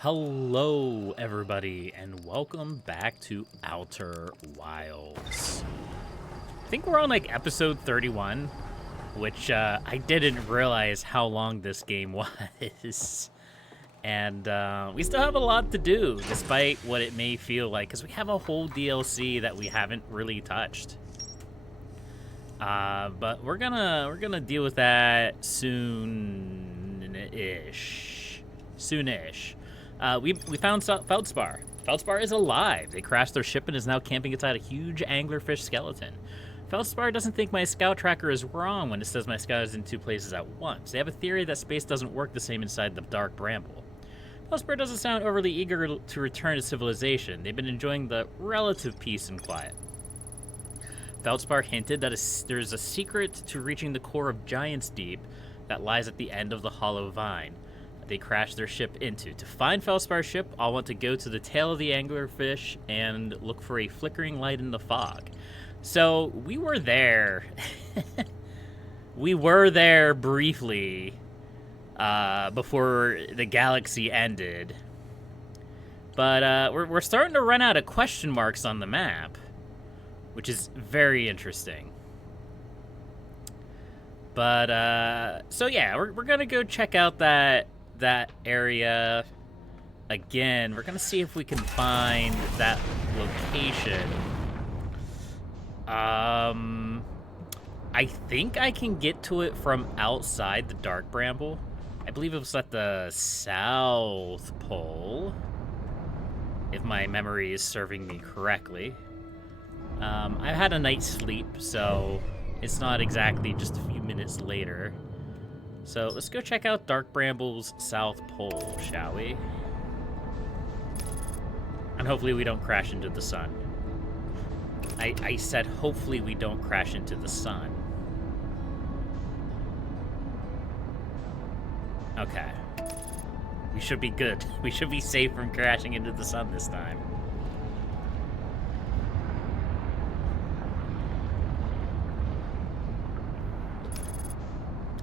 Hello, everybody, and welcome back to Outer Wilds. I think we're on like episode 31, which I didn't realize how long this game was. And we still have a lot to do, despite what it may feel like, because we have a whole DLC that we haven't really touched. But we're gonna deal with that soon-ish. We found Feldspar. Feldspar is alive. They crashed their ship and is now camping inside a huge anglerfish skeleton. Feldspar doesn't think my scout tracker is wrong when it says my scout is in two places at once. They have a theory that space doesn't work the same inside the dark bramble. Feldspar doesn't sound overly eager to return to civilization. They've been enjoying the relative peace and quiet. Feldspar hinted that there's a secret to reaching the core of Giant's Deep that lies at the end of the Hollow Vine they crashed their ship into. To find Felspar's ship, I'll want to go to the tail of the anglerfish and look for a flickering light in the fog. So, we were there. We were there briefly before the galaxy ended. But we're starting to run out of question marks on the map, which is very interesting. But, so yeah, we're gonna go check out that area again. We're gonna see if we can find that location. I think I can get to it from outside the Dark Bramble. I believe it was at the South Pole, if my memory is serving me correctly. I've had a night's sleep, so it's not exactly just a few minutes later. So let's go check out Dark Bramble's South Pole, shall we? And hopefully we don't crash into the sun. I said hopefully we don't crash into the sun. Okay. We should be good. We should be safe from crashing into the sun this time.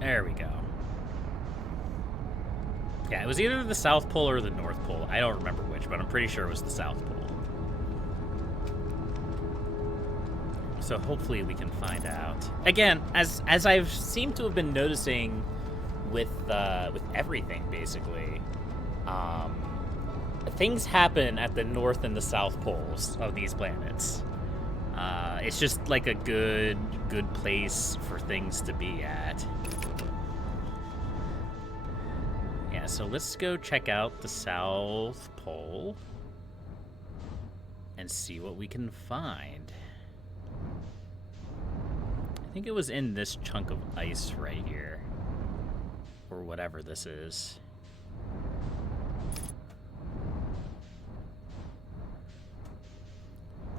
There we go. Yeah, it was either the South Pole or the North Pole. I don't remember which, but I'm pretty sure it was the South Pole. So hopefully we can find out. Again, as I've seemed to have been noticing with everything, basically, things happen at the North and the South Poles of these planets. It's just like a good place for things to be at. Yeah, so let's go check out the South Pole and see what we can find. I think it was in this chunk of ice right here, or whatever this is.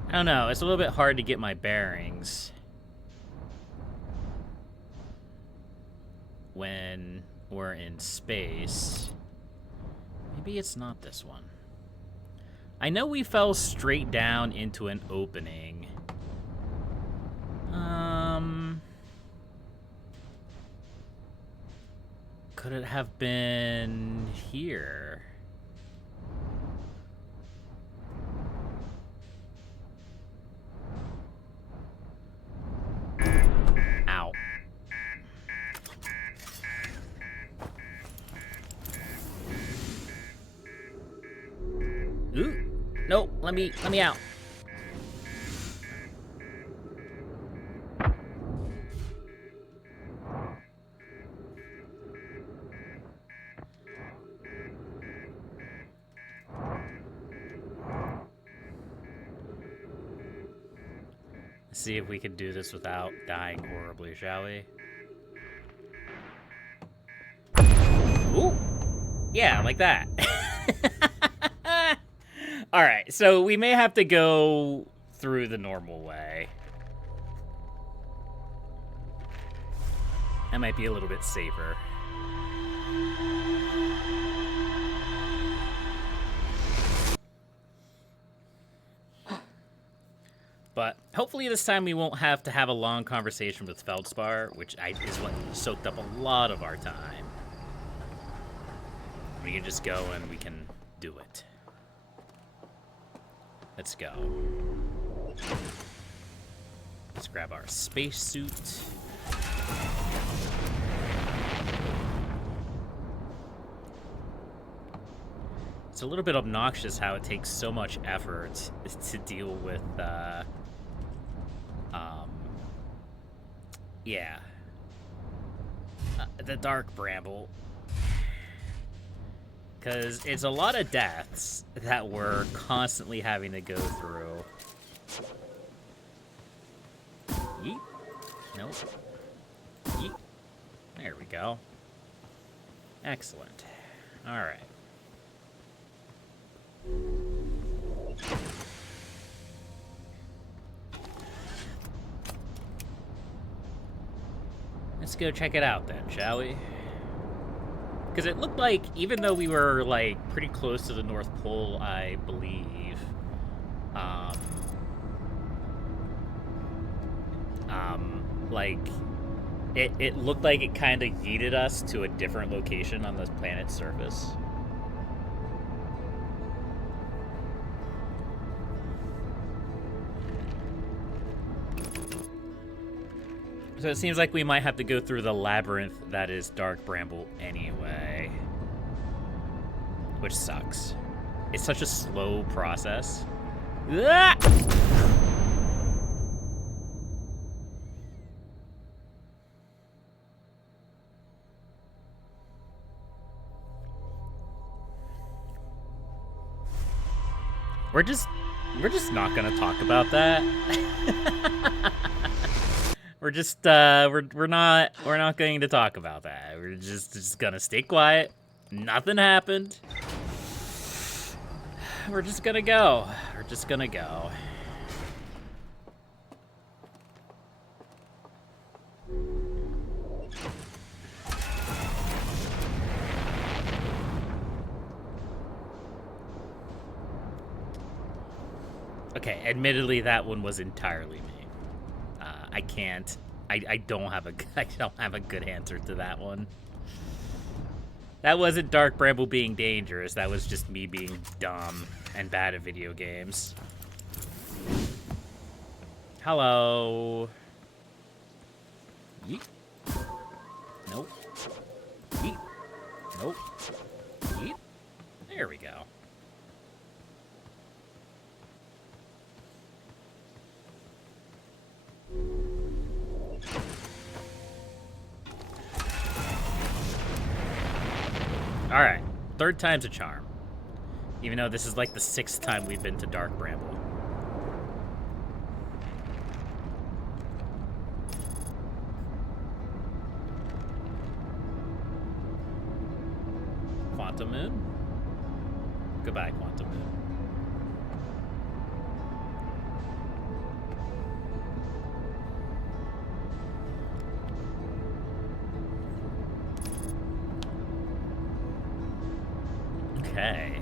I don't know, it's a little bit hard to get my bearings when we're in space. Maybe it's not this one. I know we fell straight down into an opening. Could it have been here? Ow. Ooh. No, let me out. Let's see if we can do this without dying horribly, shall we? Ooh. Yeah, like that. Alright, so we may have to go through the normal way. That might be a little bit safer. But hopefully this time we won't have to have a long conversation with Feldspar, which is what soaked up a lot of our time. We can just go and we can do it. Let's go. Let's grab our spacesuit. It's a little bit obnoxious how it takes so much effort to deal with, the Dark Bramble. Because it's a lot of deaths that we're constantly having to go through. Yeet. Nope. Yeet. There we go. Excellent. All right. Let's go check it out then, shall we? Because it looked like, even though we were, like, pretty close to the North Pole, I believe, like, it looked like it kind of yeeted us to a different location on the planet's surface. So it seems like we might have to go through the labyrinth that is Dark Bramble anyway. Which sucks. It's such a slow process. Ah! We're just not gonna talk about that. We're just we're not going to talk about that. We're just gonna stay quiet. Nothing happened. We're just gonna go. We're just gonna go. Okay, admittedly, that one was entirely me. I can't. I don't have a good answer to that one. That wasn't Dark Bramble being dangerous. That was just me being dumb and bad at video games. Hello. Yeet. Nope. Yeet. Nope. Yeet. There we go. Alright, third time's a charm. Even though this is like the 6th time we've been to Dark Bramble. Quantum Moon? Goodbye, Quantum Moon. Okay.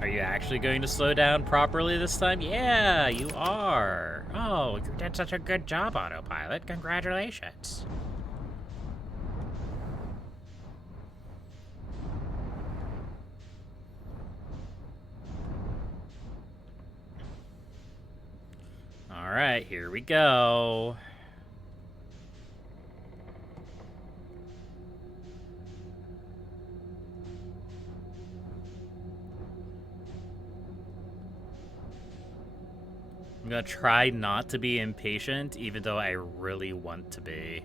Are you actually going to slow down properly this time? Yeah, you are. Oh, you did such a good job, Autopilot. Congratulations. All right, here we go. I'm gonna try not to be impatient, even though I really want to be.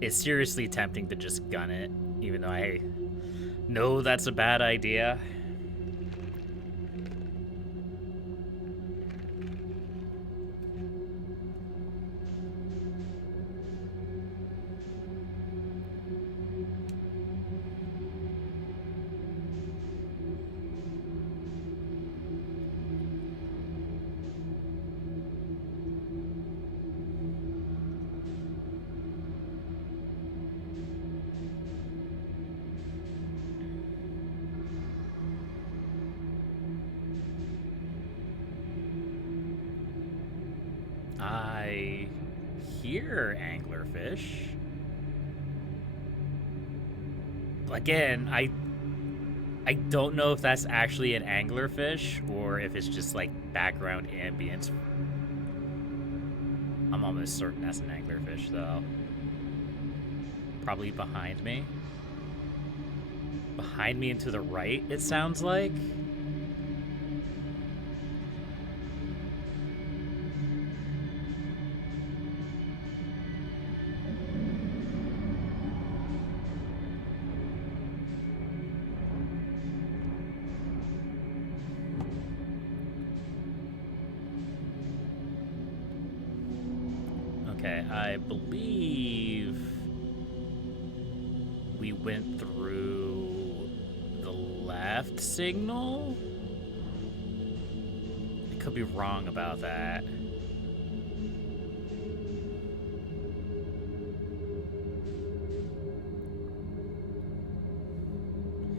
It's seriously tempting to just gun it, even though I know that's a bad idea. I hear anglerfish. Again, I don't know if that's actually an anglerfish or if it's just like background ambience. I'm almost certain that's an anglerfish though. Probably behind me. Behind me and to the right, it sounds like. Okay, I believe we went through the left signal. I could be wrong about that.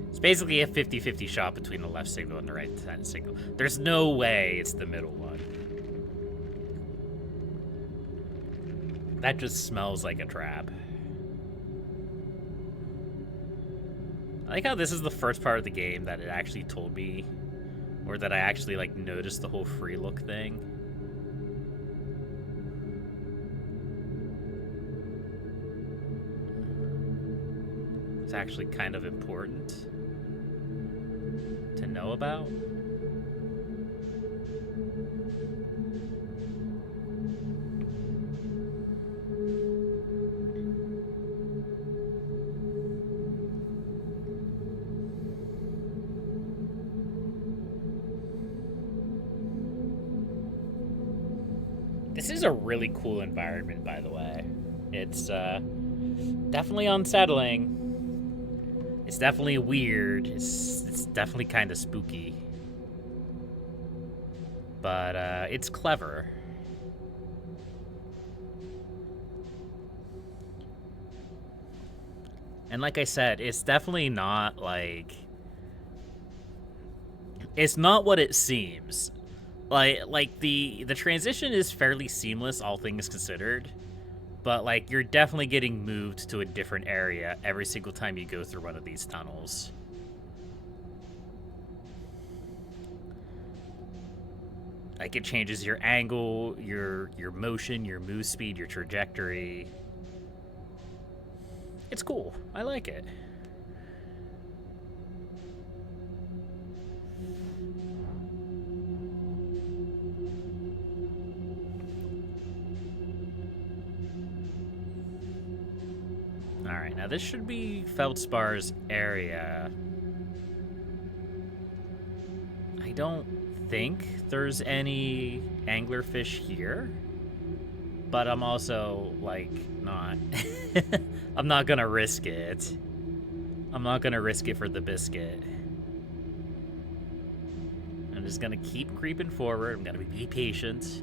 It's basically a 50-50 shot between the left signal and the right signal. There's no way it's the middle one. That just smells like a trap. I like how this is the first part of the game that it actually told me, or that I actually like noticed the whole free look thing. It's actually kind of important to know about. This is a really cool environment, by the way. It's definitely unsettling. It's definitely weird. It's definitely kind of spooky. But it's clever. And like I said, it's definitely not like... It's not what it seems. Like the transition is fairly seamless, all things considered, but like you're definitely getting moved to a different area every single time you go through one of these tunnels. Like it changes your angle, your motion, your move speed, your trajectory. It's cool. I like it. Alright, now this should be Feldspar's area. I don't think there's any anglerfish here, but I'm also, like, not... I'm not gonna risk it. I'm not gonna risk it for the biscuit. I'm just gonna keep creeping forward. I'm gonna be patient.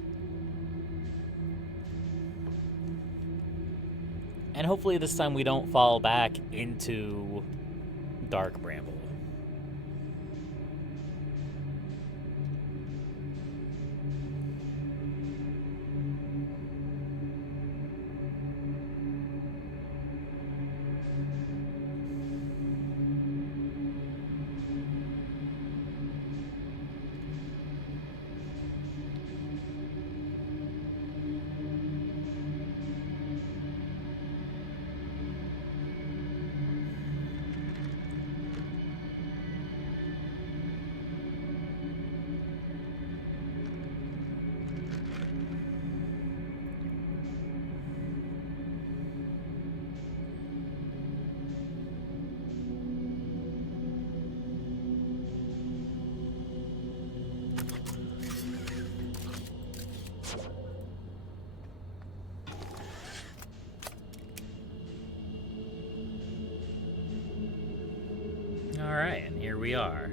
And hopefully this time we don't fall back into Dark Bramble. Alright, and here we are.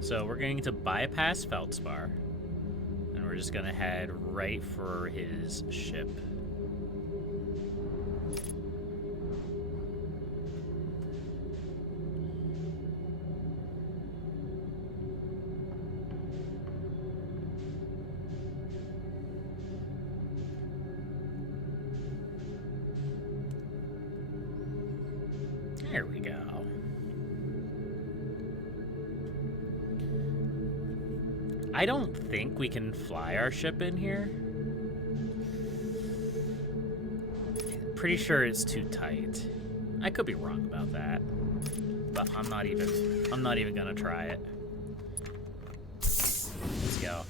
So we're going to bypass Feldspar, and we're just going to head right for his ship. I don't think we can fly our ship in here. Pretty sure it's too tight. I could be wrong about that, but I'm not even gonna try it. Let's go.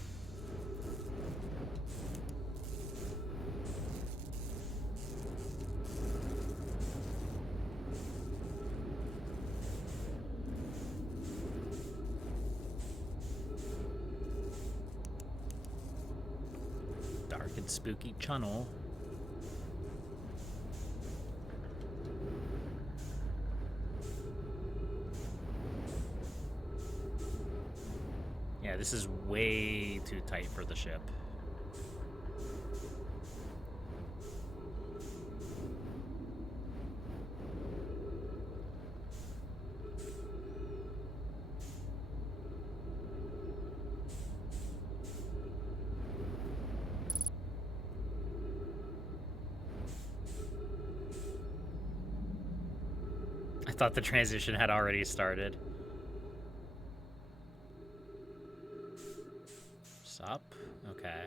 Dark and spooky tunnel. Yeah, this is way too tight for the ship. I thought the transition had already started. Up? Okay.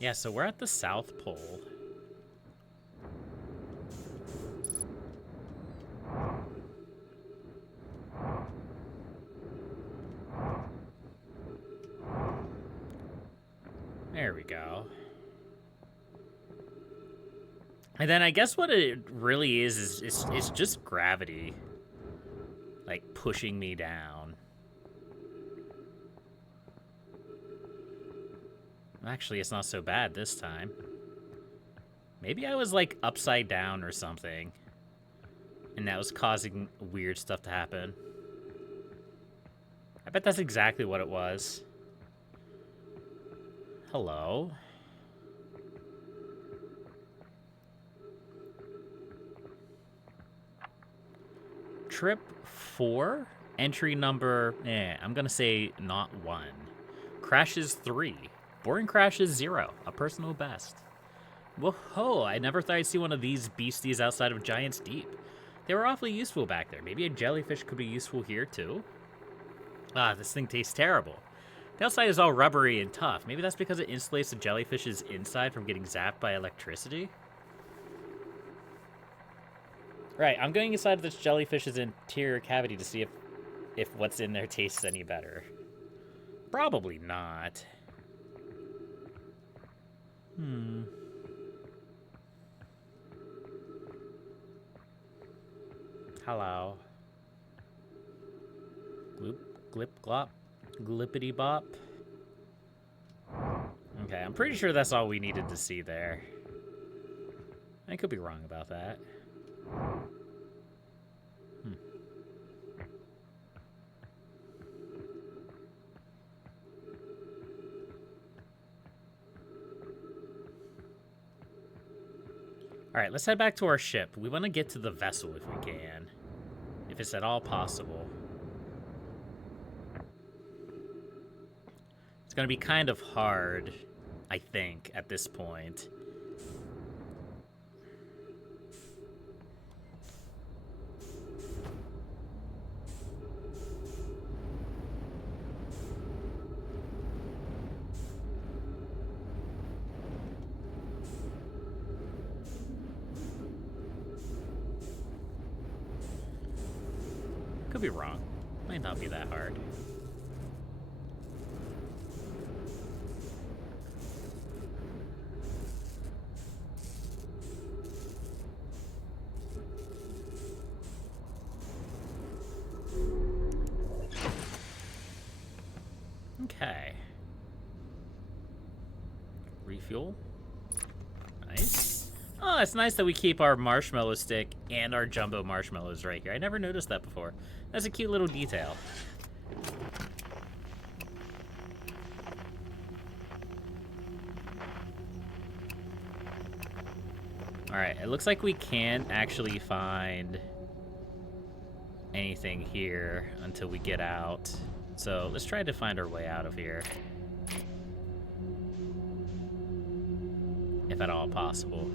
Yeah, so we're at the South Pole. There we go. And then I guess what it really is it's just gravity, like, pushing me down. Actually, it's not so bad this time. Maybe I was, like, upside down or something, and that was causing weird stuff to happen. I bet that's exactly what it was. Hello? Trip 4? Entry number, I'm gonna say not 1. Crashes 3. Boring crashes 0. A personal best. Whoa, I never thought I'd see one of these beasties outside of Giant's Deep. They were awfully useful back there. Maybe a jellyfish could be useful here too? Ah, this thing tastes terrible. The outside is all rubbery and tough. Maybe that's because it insulates the jellyfish's inside from getting zapped by electricity? Right, I'm going inside of this jellyfish's interior cavity to see if what's in there tastes any better. Probably not. Hello. Gloop, glip, glop, glippity bop. Okay, I'm pretty sure that's all we needed to see there. I could be wrong about that. Alright, let's head back to our ship. We want to get to the vessel if we can. If it's at all possible. It's going to be kind of hard, I think, at this point. Could be wrong. Might not be that hard. Okay. Refuel. Nice. Oh, it's nice that we keep our marshmallow stick and our jumbo marshmallows right here. I never noticed that before. That's a cute little detail. Alright, it looks like we can't actually find anything here until we get out. So let's try to find our way out of here. If at all possible.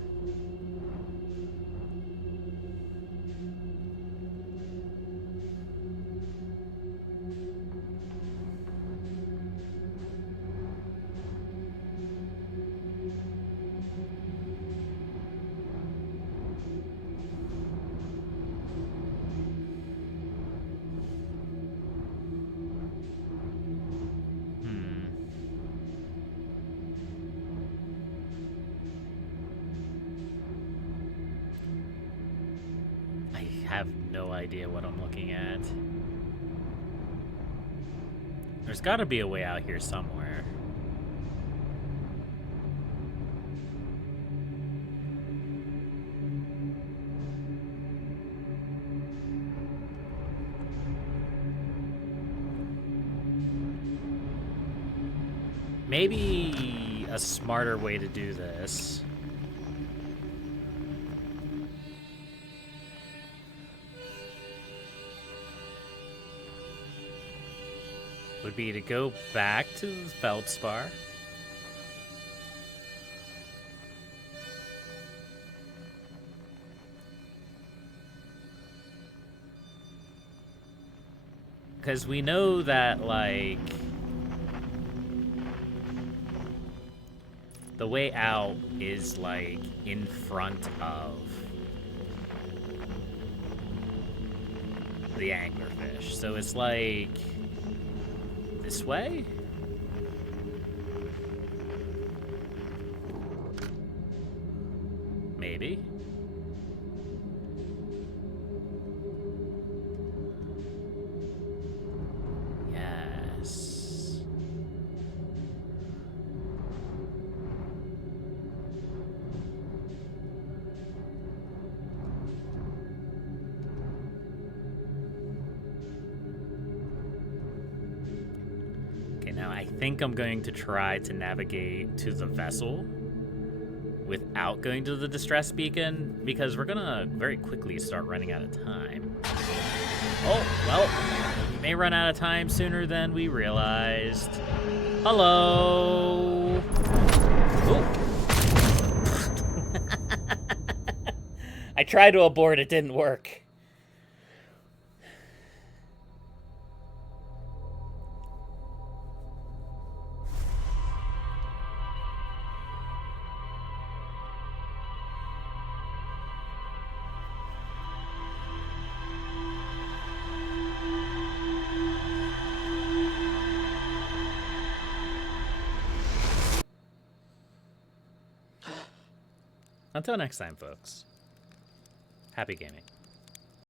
have no idea what I'm looking at. There's got to be a way out here somewhere. Maybe a smarter way to do this would be to go back to the feldspar. Because we know that, like, the way out is, like, in front of the anglerfish. So it's like this way? Maybe. Yes. Okay, now I think I'm going to try to navigate to the vessel without going to the distress beacon, because we're gonna very quickly start running out of time. Oh, well, we may run out of time sooner than we realized. Hello! Oh. I tried to abort, it didn't work. Until next time, folks. Happy gaming.